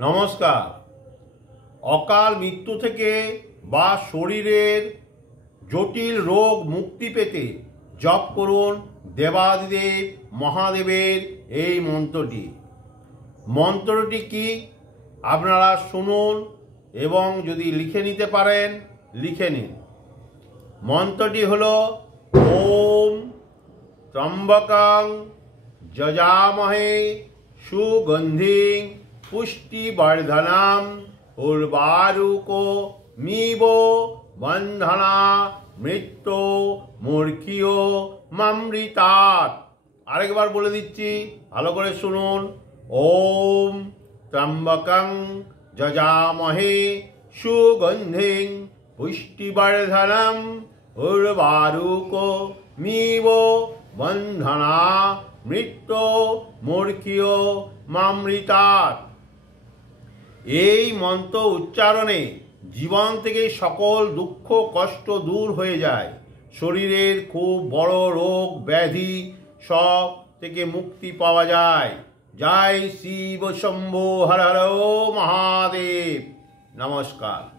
নমস্কার। অকাল মৃত্যু থেকে বা শরীরের জটিল রোগ মুক্তি পেতে জপ করুন দেবাদিদেব মহাদেবের এই মন্ত্রটি। মন্ত্রটি কি আপনারা শুনুন এবং যদি লিখে নিতে পারেন লিখে নিন। মন্ত্রটি হল ওম ত্র্যম্বকং যজামহে সুগন্ধিং পুষ্টিবর্ধনম উর্বারুকমিব বন্ধনা মৃত্যু মূর্খিও মামৃতাৎ। আরেকবার বলে দিচ্ছি, ভালো করে শুনুন। ওম ত্র্যম্বকং যজামহে সুগন্ধিং পুষ্টিবর্ধনম উর্বারুকমিব বন্ধনা মৃত্যু মূর্খিও মামৃতাৎ। এই মন্ত্র উচ্চারণে জীবন থেকে সকল দুঃখ কষ্ট দূর হয়ে যায়। শরীরের খুব বড় রোগ ব্যাধি সব থেকে মুক্তি পাওয়া যায়। জয় শিব শম্ভো হর হর মহাদেব। নমস্কার।